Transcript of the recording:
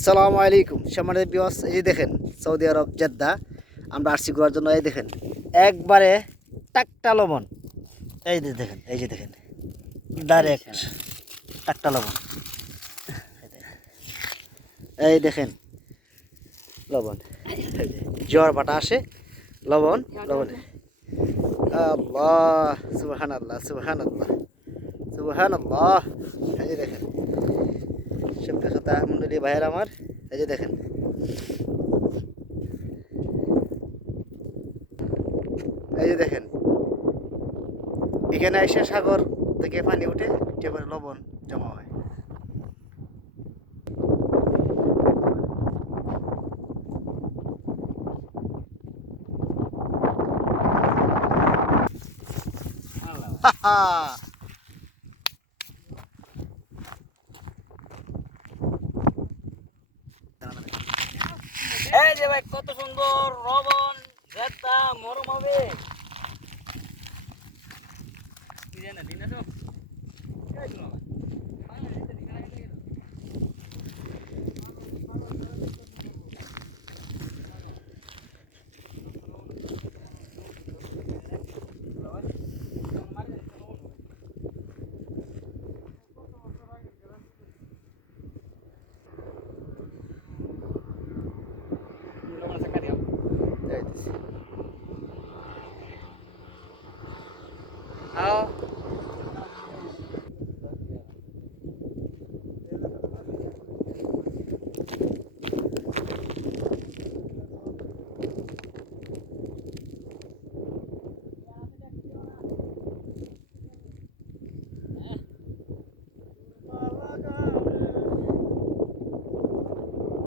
আসসালামু আলাইকুম সম্মানিত ভিউয়ার্স, এই যে দেখেন সৌদি আরব জেদ্দা আমরা আসছি ঘোরার জন্য। এই দেখেন একবারে টাটকা লবণ, এই যে দেখেন, এই যে দেখেন ডাইরেক্ট টাটকা লবণ, এই দেখেন লবণ, জ্বর বাটা আসে লবণ লবণ। আল্লাহ সুবহানাল্লাহ সুবহানাল্লাহ সুবহানাল্লাহ। এই যে দেখেন সবটা কথা মন্ডলী ভাইয়ের আমার, এই যে দেখেন এই যে দেখেন এখানে এসে সাগর থেকে পানি উঠে এবারে লবণ জমা হয়। এই যে ভাই কত সুন্দর লবণ জেদ্দা মরম হবে।